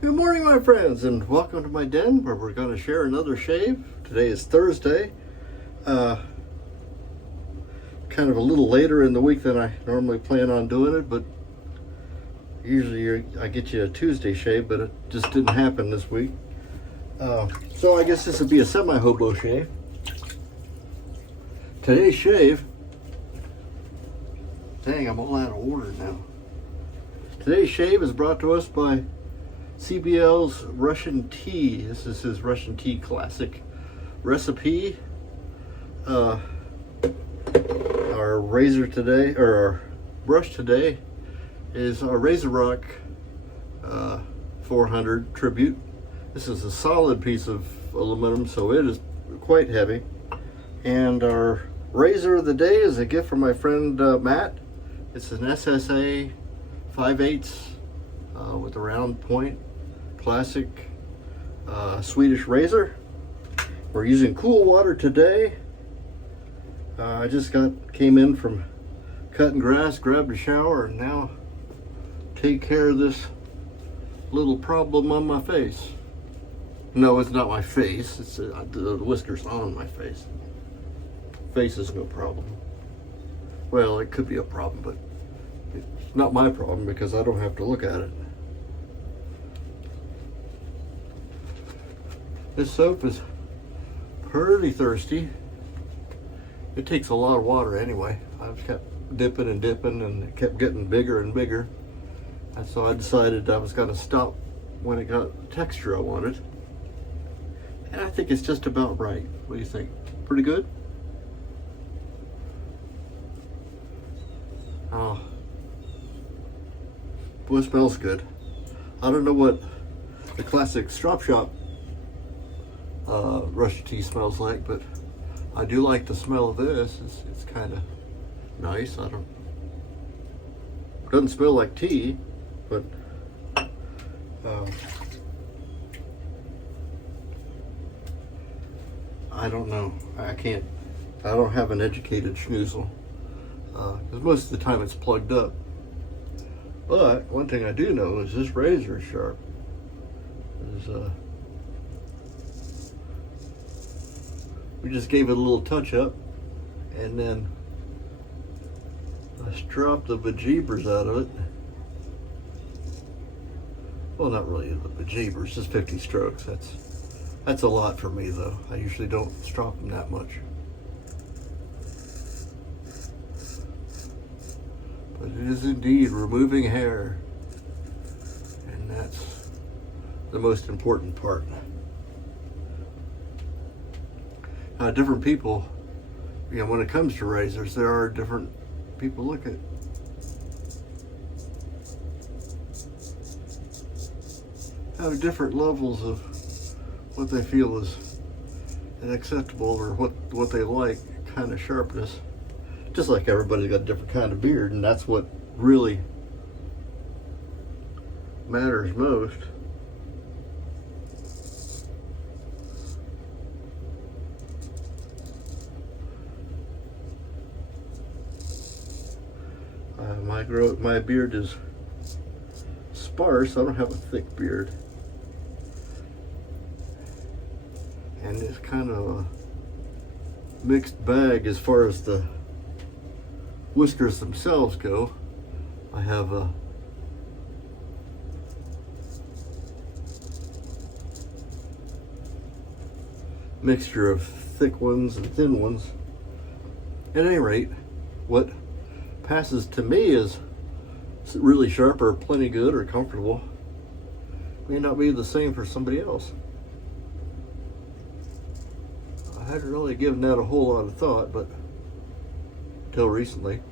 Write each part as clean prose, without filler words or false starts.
Good morning, my friends, and welcome to my den where we're going to share another shave. Today is Thursday, kind of a little later in the week than I normally plan on doing it, but usually I get you a Tuesday shave, but it just didn't happen this week. So I guess this would be a semi-hobo shave. Today's shave, dang, I'm all out of order now. Today's shave is brought to us by CBL's Russian Tea. This is his Russian Tea classic recipe. Our razor today, or our brush today, is our Razor Rock 400 Tribute. This is a solid piece of aluminum, so it is quite heavy. And our razor of the day is a gift from my friend Matt. It's an SSA 5/8 with a round point. Classic Swedish razor. We're using cool water today. I just came in from cutting grass, grabbed a shower, and now take care of this little problem on my face. No, it's not my face. It's the whiskers on my face. Face is no problem. Well, it could be a problem, but it's not my problem because I don't have to look at it. This soap is pretty thirsty. It takes a lot of water anyway. I've kept dipping and dipping, and it kept getting bigger and bigger. And so I decided I was going to stop when it got the texture I wanted. And I think it's just about right. What do you think? Pretty good? Oh, boy, it smells good. I don't know what the classic Strop Shop Russian Tea smells like, but I do like the smell of this. It's kind of nice. Doesn't smell like tea, but I don't know. I don't have an educated schnoozle because most of the time it's plugged up. But one thing I do know is this razor is sharp. We just gave it a little touch up, and then I stropped the bejeebers out of it. Well, not really the bejeebers, just 50 strokes. That's a lot for me, though. I usually don't strop them that much. But it is indeed removing hair, and that's the most important part. Different people, when it comes to razors, there are different people look at. Have different levels of what they feel is acceptable or what they like kind of sharpness. Just like everybody's got a different kind of beard, and that's what really matters most. My beard is sparse. I don't have a thick beard, and it's kind of a mixed bag as far as the whiskers themselves go. I have a mixture of thick ones and thin ones. At any rate, what passes to me is really sharp or plenty good or comfortable may not be the same for somebody else. I hadn't really given that a whole lot of thought, but until recently.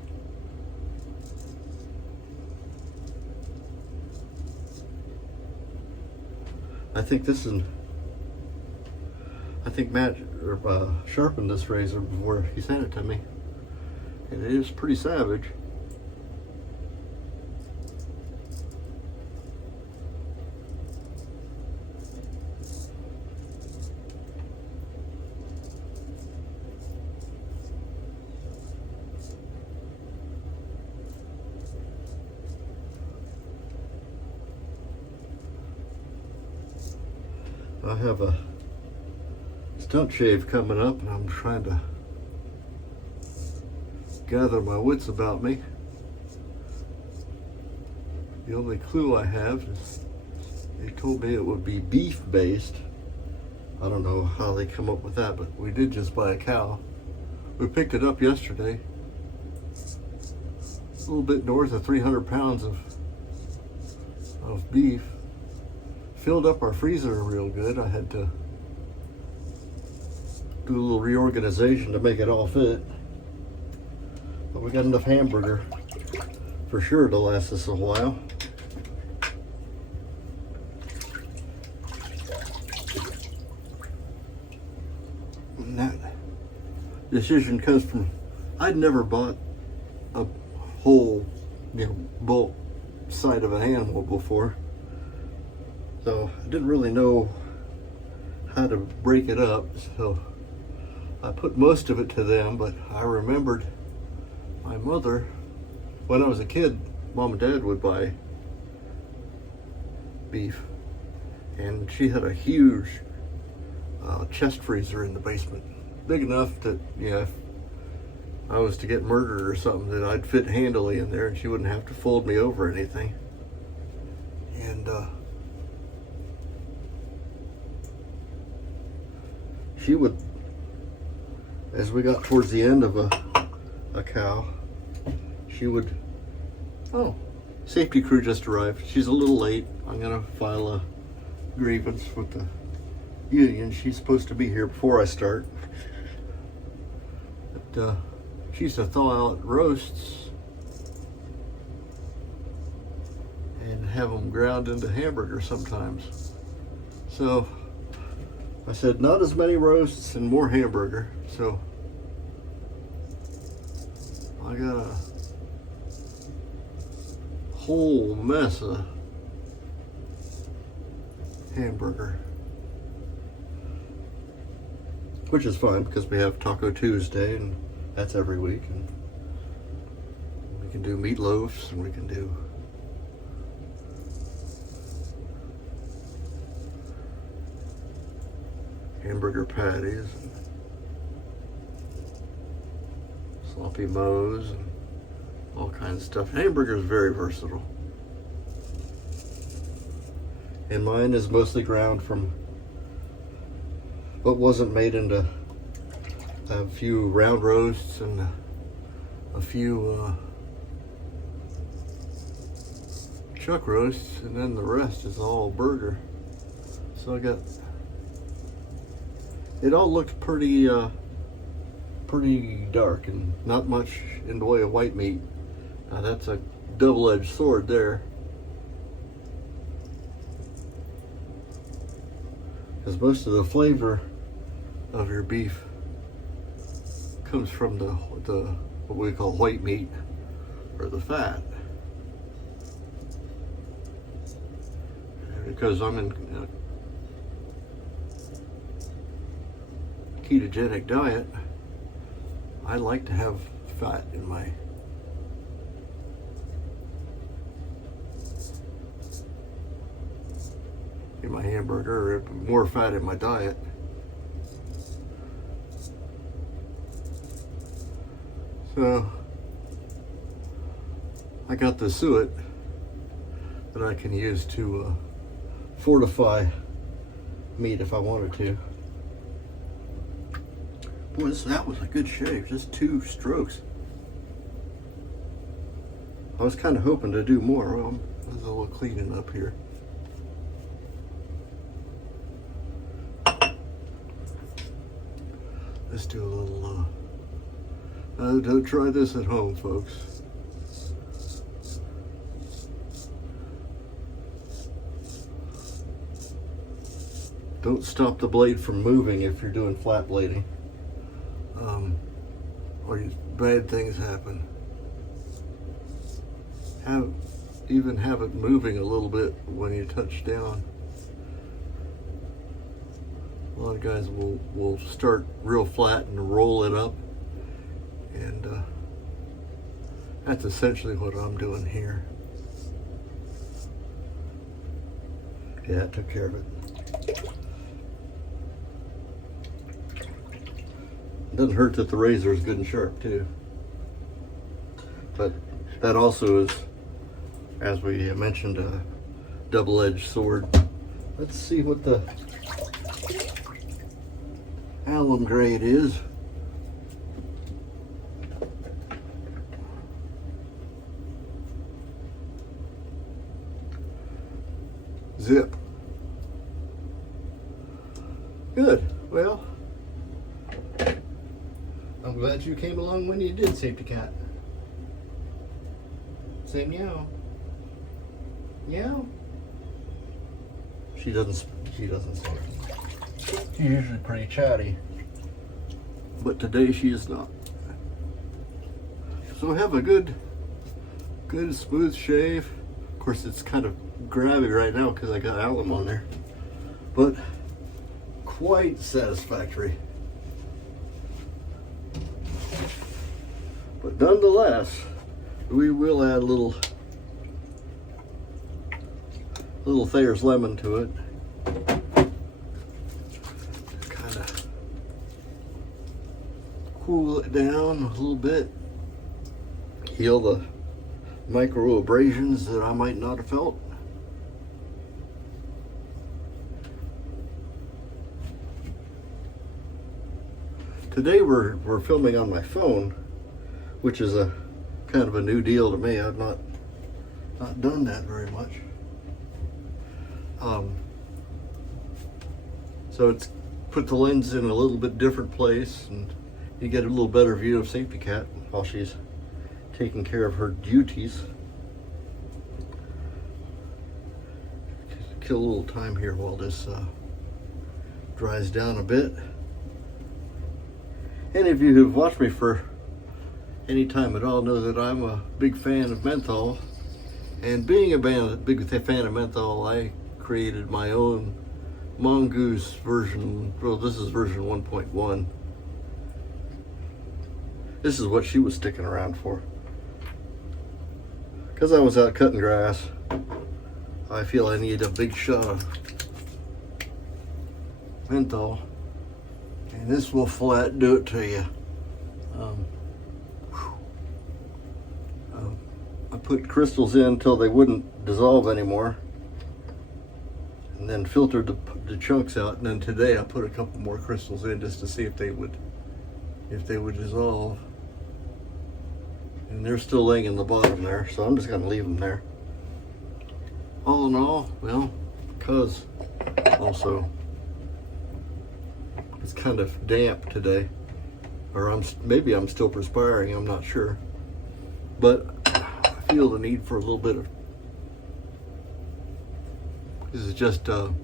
I think Matt sharpened this razor before he sent it to me, and it is pretty savage. I have a stunt shave coming up, and I'm trying to gather my wits about me. The only clue I have is they told me it would be beef based. I don't know how they come up with that, but we did just buy a cow. We picked it up yesterday. A little bit north of 300 pounds of beef. Filled up our freezer real good. I had to do a little reorganization to make it all fit. But we got enough hamburger for sure to last us a while. And that decision comes from, I'd never bought a whole, bulk side of an animal before. So I didn't really know how to break it up. So I put most of it to them, but I remembered my mother, when I was a kid, Mom and Dad would buy beef, and she had a huge chest freezer in the basement, big enough that, if I was to get murdered or something, that I'd fit handily in there and she wouldn't have to fold me over or anything. And she would, as we got towards the end of a cow, she would, safety crew just arrived. She's a little late. I'm gonna file a grievance with the union. She's supposed to be here before I start. But she used to thaw out roasts and have them ground into hamburger sometimes. So I said, not as many roasts and more hamburger. So I got a whole mess of hamburger, which is fine because we have Taco Tuesday, and that's every week, and we can do meatloafs, and we can do hamburger patties and sloppy moes and all kinds of stuff. Hamburger is very versatile. And mine is mostly ground from what wasn't made into a few round roasts and a few chuck roasts, and then the rest is all burger. So I got, it all looked pretty dark and not much in the way of white meat. Now that's a double-edged sword there, because most of the flavor of your beef comes from the what we call white meat, or the fat. And because I'm in a ketogenic diet, I like to have fat in my hamburger, or more fat in my diet. So I got the suet that I can use to fortify meat if I wanted to. Boy, that was a good shave, just 2 strokes. I was kind of hoping to do more. There's a little cleaning up here. Let's do a little, don't try this at home, folks. Don't stop the blade from moving if you're doing flat blading. Or bad things happen. Even have it moving a little bit when you touch down. A lot of guys will start real flat and roll it up, and that's essentially what I'm doing here. Yeah, it took care of it. Doesn't hurt that the razor is good and sharp too. But that also is, as we mentioned, a double-edged sword. Let's see what the alum grade is. Zip. Good. Well, I'm glad you came along when you did, Safety Cat. Say meow. Meow. She doesn't say it. She's usually pretty chatty, but today she is not. So have a good smooth shave. Of course, it's kind of grabby right now because I got alum on there, but quite satisfactory. But nonetheless, we will add a little Thayer's lemon to it. Kind of cool it down a little bit. Heal the micro abrasions that I might not have felt. Today we're filming on my phone, which is a kind of a new deal to me. I've not done that very much. So it's put the lens in a little bit different place, and you get a little better view of Safety Cat while she's taking care of her duties. Kill a little time here while this dries down a bit. Any of you who've watched me for any time at all know that I'm a big fan of menthol, and being a big fan of menthol, I created my own mongoose version. Well, this is version 1.1. This is what she was sticking around for. Because I was out cutting grass, I feel I need a big shot of menthol, and this will flat do it to you. I put crystals in until they wouldn't dissolve anymore, and then filtered the chunks out. And then today I put a couple more crystals in just to see if they would dissolve. And they're still laying in the bottom there, so I'm just gonna leave them there. All in all, well, because also it's kind of damp today, or maybe I'm still perspiring, I'm not sure, but I feel the need for a little bit of, this is just Panade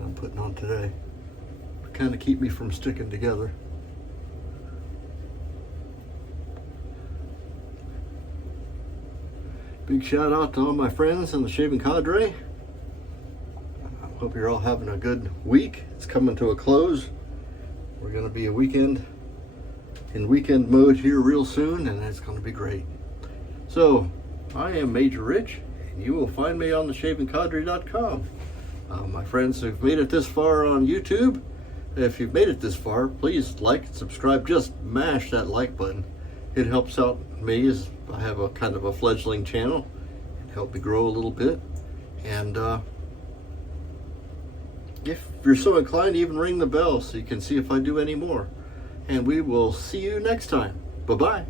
I'm putting on today to kind of keep me from sticking together. Big shout out to all my friends in the shaving cadre. I hope you're all having a good week. It's coming to a close. We're going to be in weekend mode here real soon, and it's going to be great. So, I am Major Rich, and you will find me on theshavingcadre.com. My friends who've made it this far on YouTube, if you've made it this far, please like and subscribe. Just mash that like button. It helps out me, as I have a kind of a fledgling channel. It helped me grow a little bit. And if you're so inclined, even ring the bell so you can see if I do any more. And we will see you next time. Bye-bye.